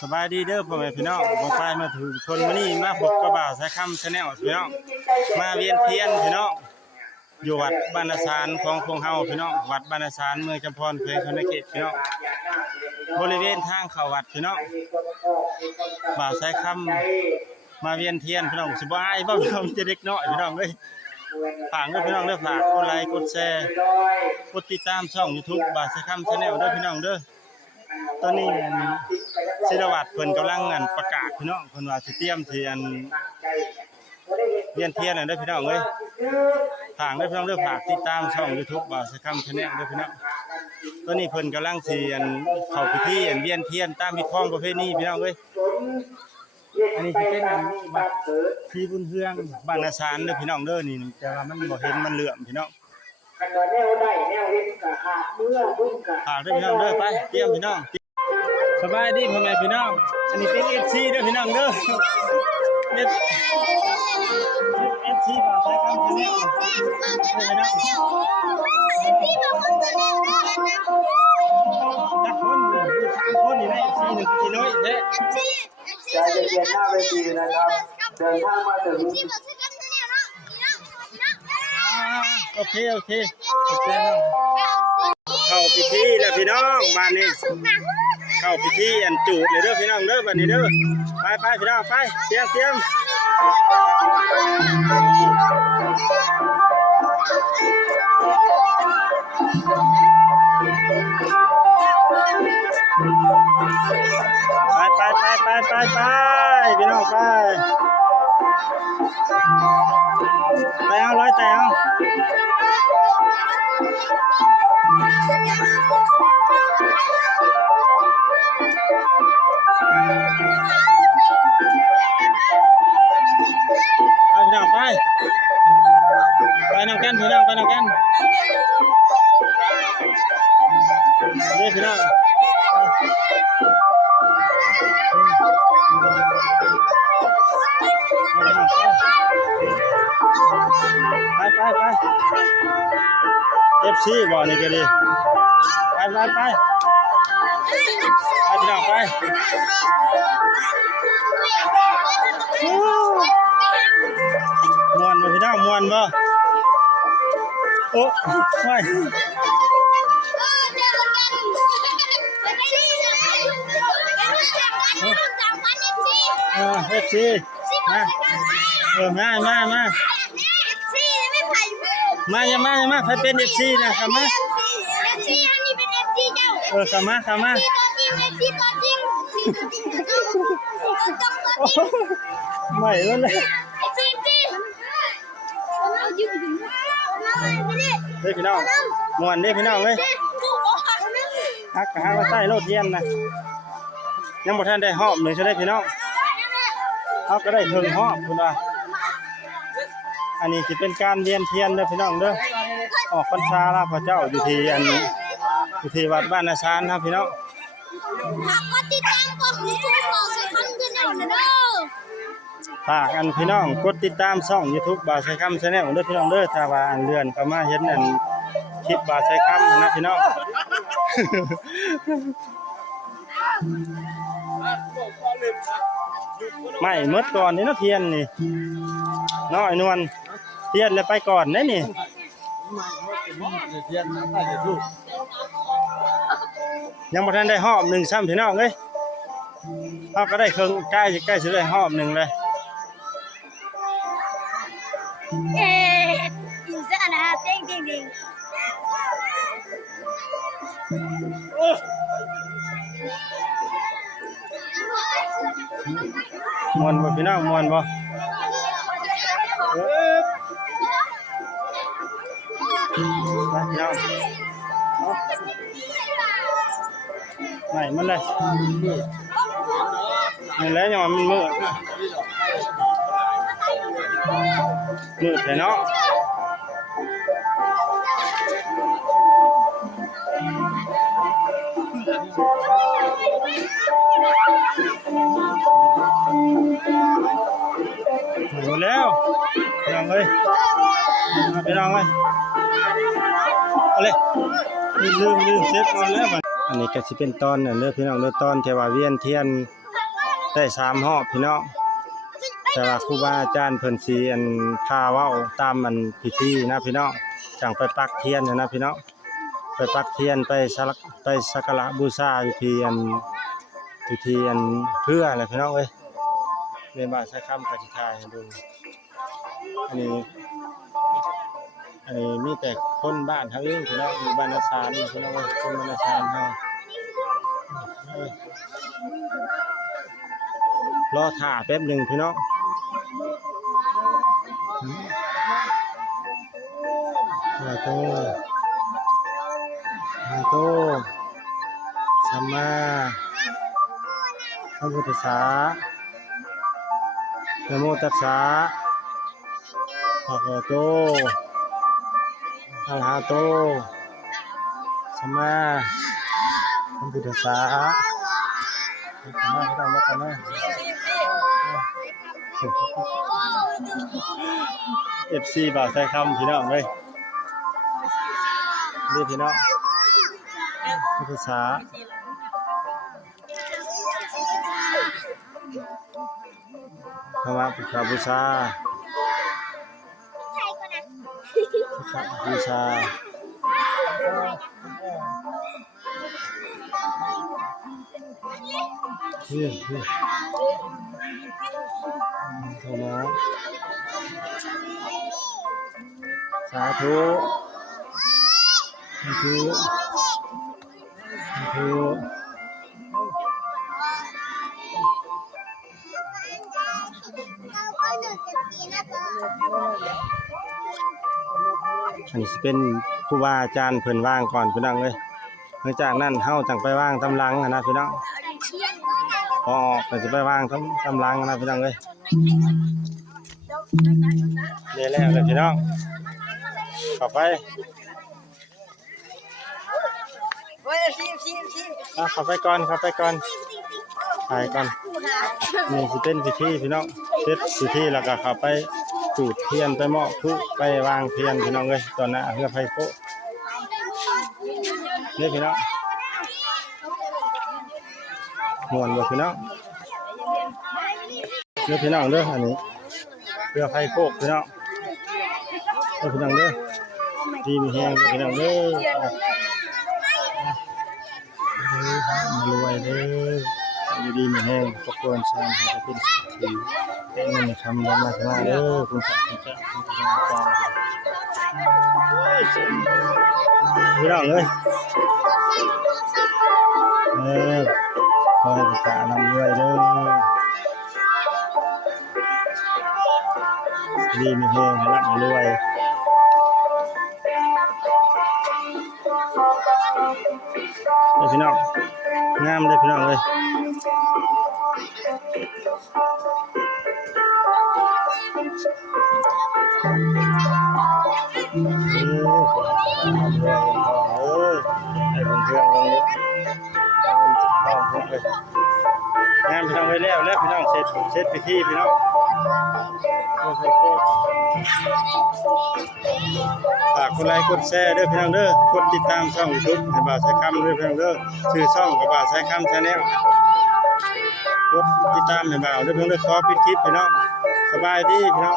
สบายดีเด้อพ่อแม่พี่น้องบ่ไปมาถึงคนมื้อนี้มาพบกับบ่าวสายคำ Channel พี่น้องมาเวียนเทียนพี่น้องอยู่วัดบ้านนาสารของพวกเฮาพี่น้องวัดบ้านนาสารเมืองจำพรแขวงชนเขตพี่น้องบริเวณทางเข้าวัดพี่น้องบ่าวสายคำมาเวียนเทียนพี่น้องสิบ่อายบ่พี่น้องจะเด็กน้อยพี่น้องเอ้ยฝากเด้อพี่น้องเด้อฝากกดไลค์กดแชร์กดติดตามช่อง YouTube บ่าวสายคำ Channel เด้อพี่น้องเด้อตอนนี้ศิลวัฒน์เพิ่นกำลังประกาศพี่น้องเพิ่นว่าสิเตรียมสิเวียนเทียนน่ะเด้อพี่น้องเอ้ยฝากเด้อพี่น้องเด้อฝากติดตามช่อง YouTube บ่าวสายคำ Channel เด้อพี่น้องตอนนี้เพิ่นกำลังสิเข้าพิธีเวียนเทียนตามพิธีประเพณีพี่น้องเอ้ยอันนี้สิเป็นวัดที่บุญเฮืองบ้านนาสารเด้อพี่น้องเด้อนี่แต่ว่ามันบ่เห็นมันเหลื่อมพี่น้องคันว่าแนวได้แนวเฮ็ดก็ขาดเมื่อบุญก็ฝากเด้อพี่น้องเด้อไปเตรียมพี่น้องสบายดีพ่อแม่พี่น้องอันนี้เป็น FC เด้อพี่น้องเด้อFC บ่าวสายคำ Channel พี่น้องนักคนมี3คนนี่ใน FC 1สิน้อยแท้ใจเย็นๆหน้าเวทีนะครับเดินทางมาถึงโอเคเข้าพิธีแล้วพี่น้องบ้านนี้เข้าพิธีจูดเลยเด้อพี่น้องเด้อบ้านนี้เด้อไปพี่น้องไปเตรียมไปพี่น้องไปเอาร้อยแต่เอาพี่น้องไปนำกันพี่น้องไปนำกันนี่พี่น้องไปFC บ่นี่ก็ดีไปพี่น้องไปม่วนบ่พี่น้องม่วนบ่โอ้ไม่FC มาใครเป็น FC นะครับมา FC อันนี้เป็น FC เจ้าเข้ามาตัวจริงไม่แล้วเลยเฮ้ยพี่น้องม่วนเด้พี่น้องเอ้ยฮักมาใต้รถเทียนนะยังบ่ทันได้หอบเลยใช่ได้พี่น้องเขาก็ได้เพิ่งหอบคุณว่าอันนี้สิเป็นการเวียนเทียนเด้อพี่น้องเด้อออกพรรษาลาพระเจ้าอยู่ที่อยู่ที่วัดบ้านนาสารครับพี่น้องกดติดตามกดยูทูบบ่าวสายคำ Channel นะเด้อฝากพี่น้องกดติดตามช่อง YouTube บ่าวสายคำ Channel เด้อพี่น้องเด้อถ้าว่าเลื่อนเข้ามาเห็นคลิปบ่าวสายคำนะพี่น้องไม่หมดก่อนนี่เนาะเทียนนี่น้อยนวลเทียนแล้วไปก่อนนะนี่ยังบ่ทันได้หอบ1ซ้ำพี่น้องเอ้ยเฮาก็ได้เครื่องใกล้สิได้หอบ1เลยอินซ่านะเด้งม่วนบ่พี่น้องม่วนบ่พี่น้องไหนมันเลยนี่แหละยังมันมืดเลยเนาะหมดแล้วพี่น้องเลยเอาเลยลืมเซ็ตก่อนแล้ว อันนี้ก็สิเป็นตอนนั่นเด้อพี่น้องเด้อตอนที่ว่าเวียนเทียนได้3รอบพี่น้องแต่ว่าครูบาอาจารย์เพิ่นสิอันพาเว้าตามมันพิธีนะพี่น้องจังไปปักเทียนนะพี่น้องไปปักเทียนไปสักการะบูชาอยู่ที่อันเพื่ออะไรพี่น้องเอ้ยเรียนบาใช้คำกสิทายให้ดูอันนี้มีแต่คนบ้านเฮาเองพี่น้องอยู่บ้านนาซานพี่น้องเอ้ยคนบ้านนาซานเฮารอท่าแป๊บหนึงพี่น้องมาโตสัมมาสัมพุทธัสสะนะโมตัสสะภะคะวะโตอะระหะโตสัมมาสัมพุทธัสสะFC บ่าวใส่คำพี่น้องเว้ยนี่พี่น้องภาษาพระพุทธบูชาบูชาสาธุสาธุสาธุอันนี้สิเป็นครูบาอาจารย์เพิ่นว่างก่อนพี่น้องเลยหลังจากนั้นเฮาจังไปว่างตำลังนะพี่น้องพอออกก็สิไปว่างตำลังนะพี่น้องเลยนี่แหละเลยพี่น้องเข้าไปเข้าไปก่อนถ่ายก่อนนี่สิเป็นพิธีพี่น้องเสร็จพิธีแล้วก็เข้าไปจุดเทียนไปเหมาะทุไปวางเทียนพี่น้องเลยตอนนั้นเพื่อไฟโฟนี่พี่น้องม่วนบ่พี่น้องนี่พี่น้องเด้ออันนี้เพื่อไฟโฟพี่น้องนี่พี่น้องเด้อดีมีแห้งพี่น้องเด้อรวยเด้อดีมีแห้งตะโกนชานจะเป็นสิ่งที่เป็นคำนำมาถึงเด้อคุณพระคุณเจ้าคุณพระอาจารย์พี่น้องเลยขอให้พระนำรวยเด้อดีมีแห้งให้รับรวยพี่น้องงามเลยพี่น้องเลยไอ้ผมเครื่องเลยงามพี่น้องไปแล้วพี่น้องเสร็จพิธีพี่น้องฝากกดไลค์กดแชร์ด้วยพี่น้องเด้อกดติดตามช่อง YouTube ให้บ่าวใช้คำด้วยพี่น้องเด้อชื่อช่องกับบ่าวใช้คำ Channel กดติดตามให้บ่าวด้วยพี่น้องเด้อขอปิดคลิปพี่น้องสบายดีพี่น้อง